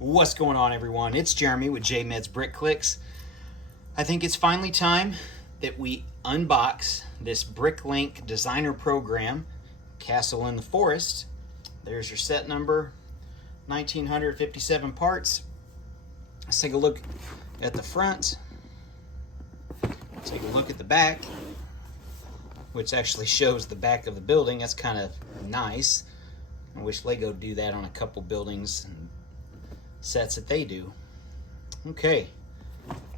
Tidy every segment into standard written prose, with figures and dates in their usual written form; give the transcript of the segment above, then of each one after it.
What's going on, everyone? It's Jeremy with JMed's Bricklink. I think it's finally time that we unbox this Bricklink designer program, Castle in the Forest. There's your set number, 1957 parts. Let's take a look at the front. Take a look at the back, which actually shows the back of the building. That's kind of nice. I wish Lego would do that on a couple buildings and sets that they do. Okay,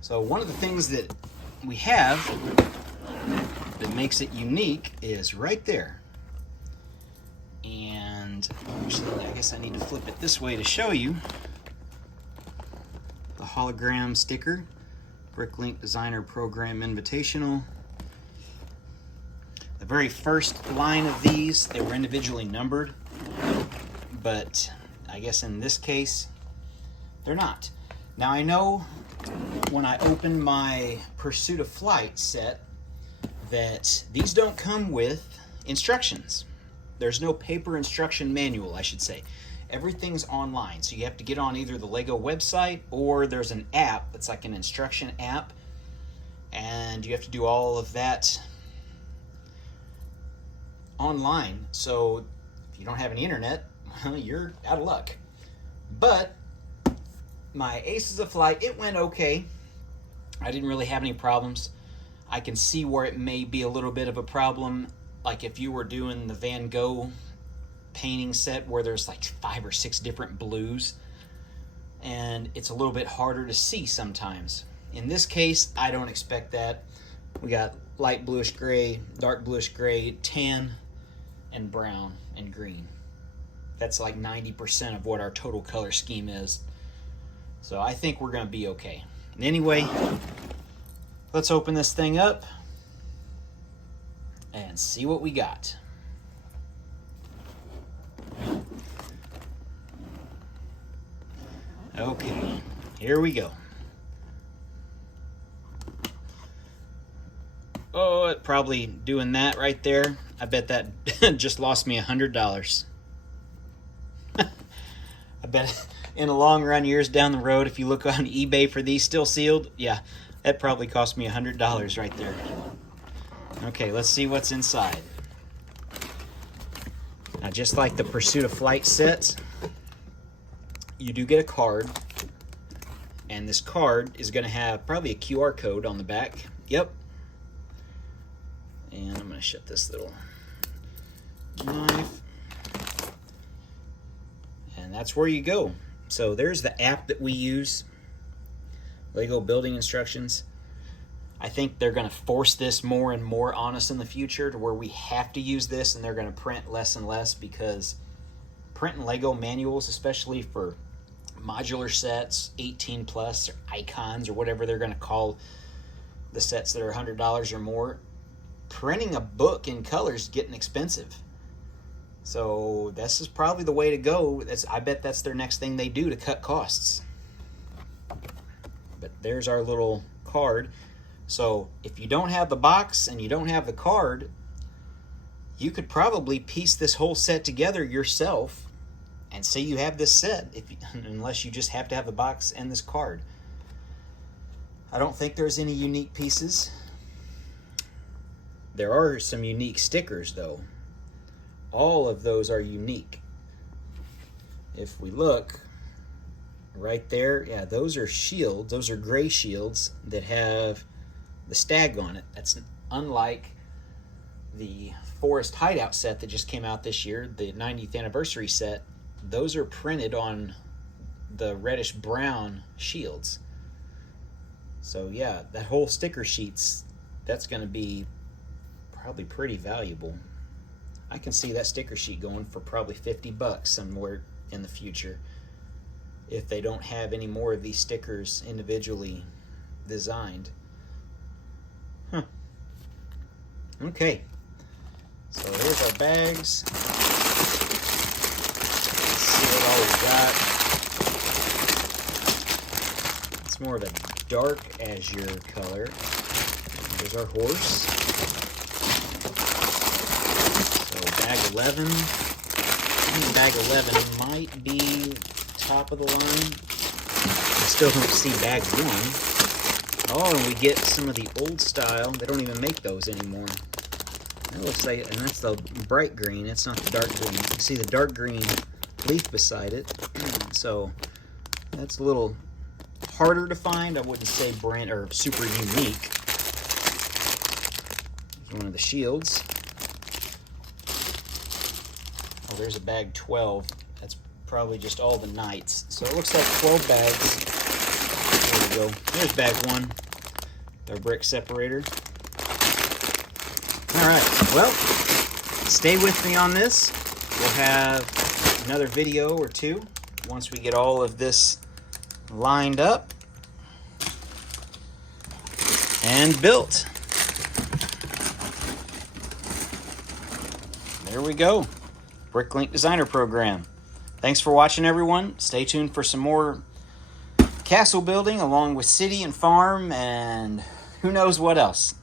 so one of the things that we have that makes it unique is right there. And actually, I guess I need to flip it this way to show you the hologram sticker, Bricklink Designer Program Invitational. The very first line of these, they were individually numbered, but I guess in this case, they're not. Now I know when I opened my Pursuit of Flight set that these don't come with instructions. There's no paper instruction manual, I should say. Everything's online, so you have to get on either the Lego website or there's an app that's like an instruction app, and you have to do all of that online. So if you don't have any internet, well, you're out of luck. But my Aces of Flight, it went okay. I didn't really have any problems. I can see where it may be a little bit of a problem, like if you were doing the Van Gogh painting set where there's like 5 or 6 different blues, and it's a little bit harder to see sometimes. In this case, I don't expect that. We got light bluish gray, dark bluish gray, tan, and brown and green. That's like 90% of what our total color scheme is. So I think we're going to be okay. Anyway, let's open this thing up and see what we got. Okay, here we go. Oh, it probably doing that right there. I bet that just lost me $100. I bet in the long run, years down the road, if you look on eBay for these still sealed, yeah, that probably cost me $100 right there. Okay, let's see what's inside. Now, just like the Pursuit of Flight sets, you do get a card, and this card is going to have probably a QR code on the back. Yep. And I'm going to shut this little knife. And that's where you go. So there's the app that we use, Lego Building Instructions. I think they're going to force this more and more on us in the future to where we have to use this, and they're going to print less and less, because printing Lego manuals, especially for modular sets, 18 plus, or icons, or whatever they're going to call the sets that are $100 or more, printing a book in color is getting expensive. So this is probably the way to go. I bet that's their next thing they do to cut costs. But there's our little card. So if you don't have the box and you don't have the card, you could probably piece this whole set together yourself and say you have this set, unless you just have to have the box and this card. I don't think there's any unique pieces. There are some unique stickers, though. All of those are unique. If we look right there, yeah, those are shields. Those are gray shields that have the stag on it. That's unlike the Forest Hideout set that just came out this year, the 90th anniversary set. Those are printed on the reddish brown shields. So yeah, that whole sticker sheets, that's going to be probably pretty valuable. I can see that sticker sheet going for probably $50 somewhere in the future if they don't have any more of these stickers individually designed. Huh. Okay. So here's our bags. Let's see what all we got. It's more of a dark azure color. Here's our horse. So bag 11. I think bag 11 might be top of the line. I still don't see bag 1. Oh, and we get some of the old style. They don't even make those anymore. That looks like, and that's the bright green. It's not the dark green. You see the dark green leaf beside it. So that's a little harder to find. I wouldn't say brand or super unique. There's one of the shields. Oh, there's a bag 12. That's probably just all the knights. So it looks like 12 bags. There we go. There's bag 1. Our brick separator. All right. Well, stay with me on this. We'll have another video or two once we get all of this lined up and built. There we go. Bricklink Designer Program. Thanks for watching, everyone. Stay tuned for some more castle building along with city and farm and who knows what else.